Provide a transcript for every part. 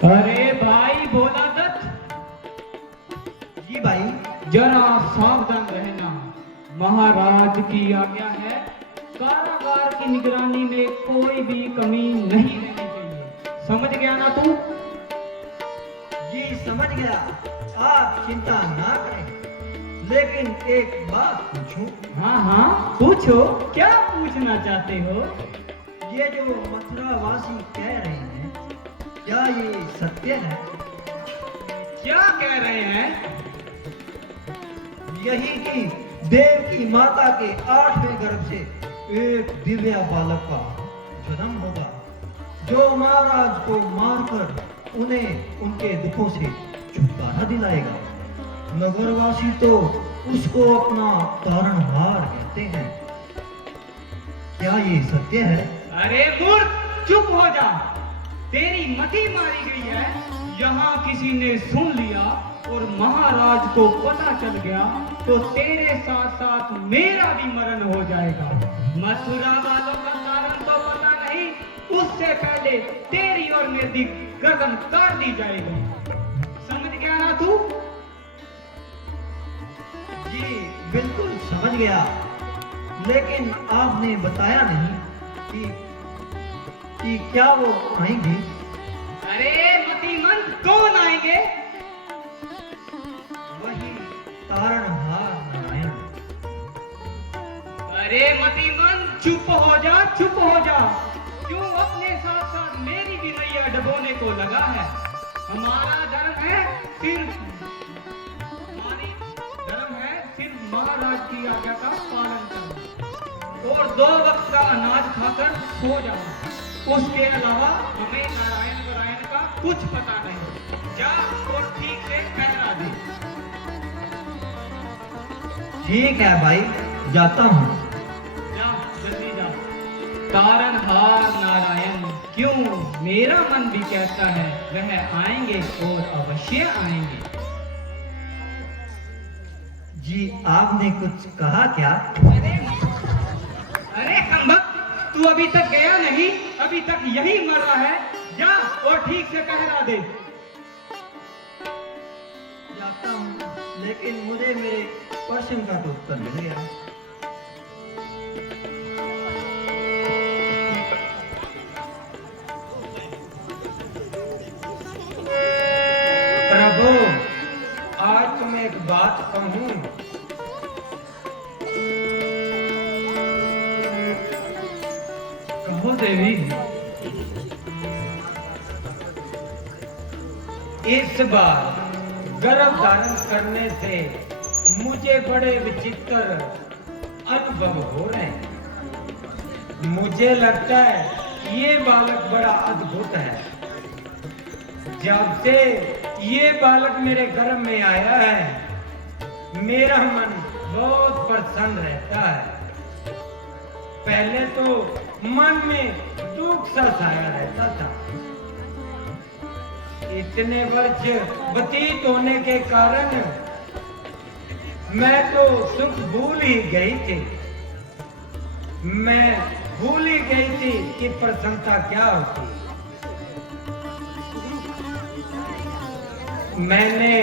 अरे भाई भोला दत्त, जी भाई। जरा सावधान रहना। महाराज की आज्ञा है, कारागार की निगरानी में कोई भी कमी नहीं रहनी चाहिए। समझ गया ना तू? जी समझ गया। आप चिंता ना करें, लेकिन एक बात पूछूं। हाँ हाँ, पूछो, क्या पूछना चाहते हो? ये जो मथुरा वासी कह रहे हैं, क्या ये सत्य है? क्या कह रहे हैं? यही कि देव की माता के 8वें गर्भ से एक दिव्य बालक का जन्म होगा, जो महाराज को मारकर उन्हें उनके दुखों से छुटकारा दिलाएगा। नगरवासी तो उसको अपना तारणहार कहते हैं। क्या ये सत्य है? अरे मूर्ख, चुप हो जा। तेरी मति मारी गई है। यहाँ किसी ने सुन लिया और महाराज को पता चल गया तो तेरे साथ साथ मेरा भी मरण हो जाएगा। मथुरा वालों का कारण तो पता नहीं, उससे पहले तेरी और मेरी गर्दन काट दी जाएगी। समझ गया ना तू? जी बिल्कुल समझ गया, लेकिन आपने बताया नहीं कि क्या वो आएंगे? अरे मतिमंद, कौन आएंगे? वही तारणहार नारायण। अरे मतिमंद, चुप हो जा, चुप हो जा। क्यों अपने साथ साथ मेरी भी नैया डबोने को लगा है? हमारा धर्म है सिर्फ महाराज की आज्ञा का पालन करना और 2 वक्त का अनाज खाकर सो जाना। उसके अलावा हमें नारायण नारायण का कुछ पता नहीं। जा और ठीक से पहरा दे। ठीक है भाई, जाता हूँ। जा, जल्दी जा। तारणहार नारायण, क्यों मेरा मन भी कहता है वह आएंगे और अवश्य आएंगे। जी आपने कुछ कहा क्या? अरे कमबख्त, तू अभी तक गया नहीं, अभी तक यही मर रहा है। जा और ठीक से पहरा दे। जाता हूँ, लेकिन मुझे मेरे प्रश्न का तो उत्तर मिल गया। प्रभु, आज तुम्हें एक बात कहूं। कहो देवी। इस बार गर्भ धारण करने से मुझे बड़े विचित्र अनुभव हो रहे हैं। मुझे लगता है ये बालक बड़ा अद्भुत है। जब से ये बालक मेरे गर्भ में आया है, मेरा मन बहुत प्रसन्न रहता है। पहले तो मन में दुख सा छाया रहता था। इतने वर्ष व्यतीत होने के कारण मैं तो सुख भूल ही गई थी। मैं भूल ही गई थी कि प्रसन्नता क्या होती। मैंने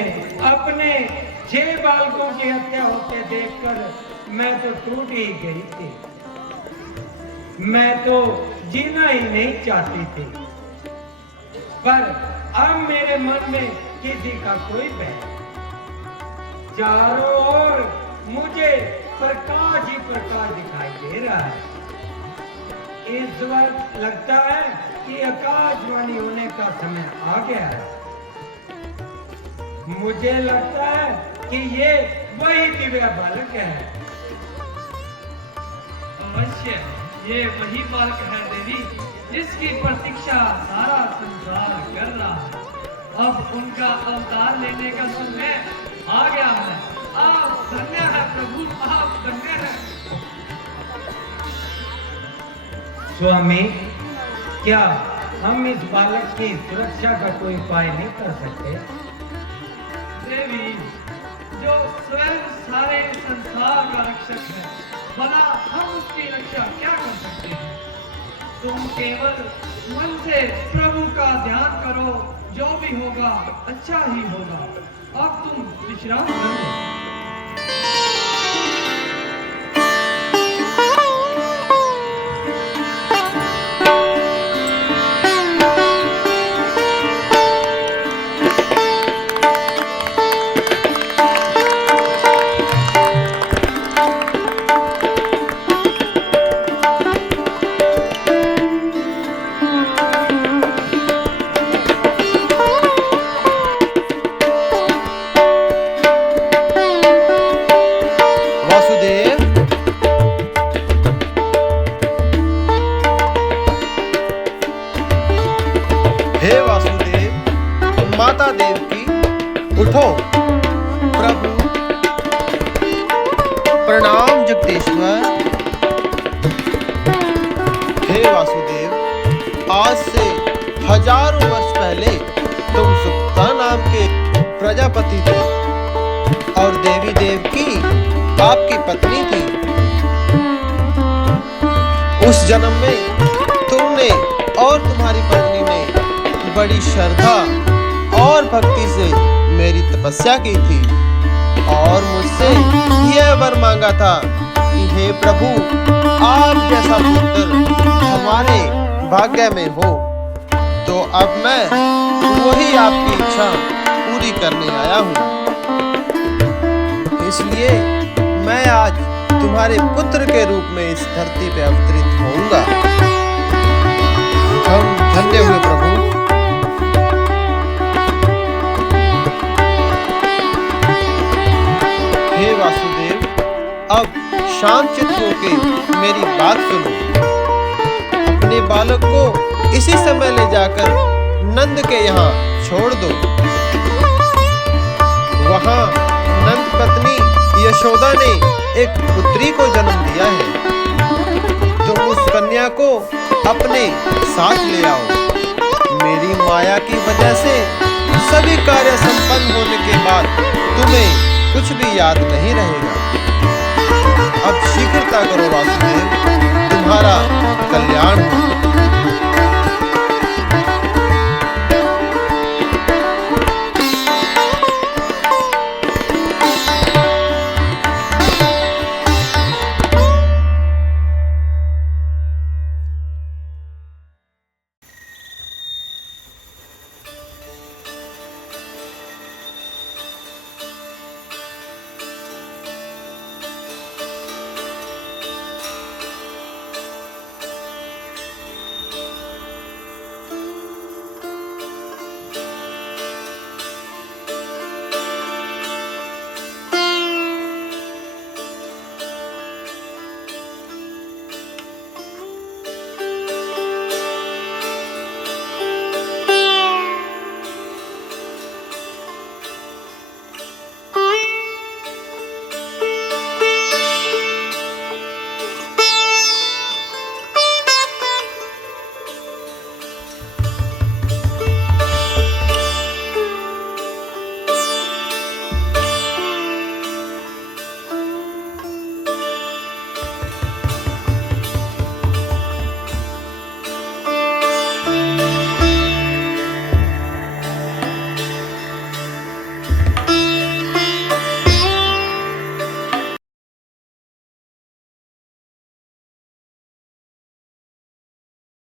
अपने 6 बालकों की हत्या होते देखकर मैं तो टूट ही गई थी। मैं तो जीना ही नहीं चाहती थी, पर अब मेरे मन में किसी का कोई भय नहीं। चारों ओर मुझे प्रकाश ही प्रकाश दिखाई दे रहा है। इस वक्त लगता है कि आकाशवाणी होने का समय आ गया है। मुझे लगता है कि ये वही दिव्य बालक है। अवश्य ये वही बालक है देवी, जिसकी प्रतीक्षा सारा संसार कर रहा है। अब उनका अवतार लेने का समय आ गया है। आप धन्य है प्रभु, आप धन्य है। स्वामी, क्या हम इस बालक की सुरक्षा का कोई उपाय नहीं कर सकते? देवी, जो स्वयं सारे संसार का रक्षक है, भला हम उसकी रक्षा क्या कर सकते हैं? तुम केवल मन से प्रभु का ध्यान करो, जो भी होगा अच्छा ही होगा। अब तुम विश्राम करो। वासुदेव, हे वासुदेव, माता देवकी, उठो। प्रभु प्रणाम जगदीश्वर। हे वासुदेव, आज से हजारों वर्ष पहले तुम सुप्ता नाम के प्रजापति थे और देवी देवकी आपकी पत्नी थी। उस जन्म में तुमने और तुम्हारी पत्नी ने बड़ी श्रद्धा और भक्ति से मेरी तपस्या की थी और मुझसे यह वर मांगा था कि हे प्रभु, आप जैसा पुत्र हमारे भाग्य में हो। तो अब मैं वही आपकी इच्छा पूरी करने आया हूँ। इसलिए मैं आज तुम्हारे पुत्र के रूप में इस धरती पे अवतरित होऊंगा। हम धन्य हुए प्रभु। हे वासुदेव, अब शांत चित्त होकर मेरी बात सुनो। अपने बालक को इसी समय ले जाकर नंद के यहाँ छोड़ दो। वहाँ नंद पत्नी यशोदा ने एक पुत्री को जन्म दिया है। तुम उस कन्या को अपने साथ ले आओ। मेरी माया की वजह से सभी कार्य संपन्न होने के बाद तुम्हें कुछ भी याद नहीं रहेगा। अब शीघ्रता करो वासुदेव, तुम्हारा कल्याण हो।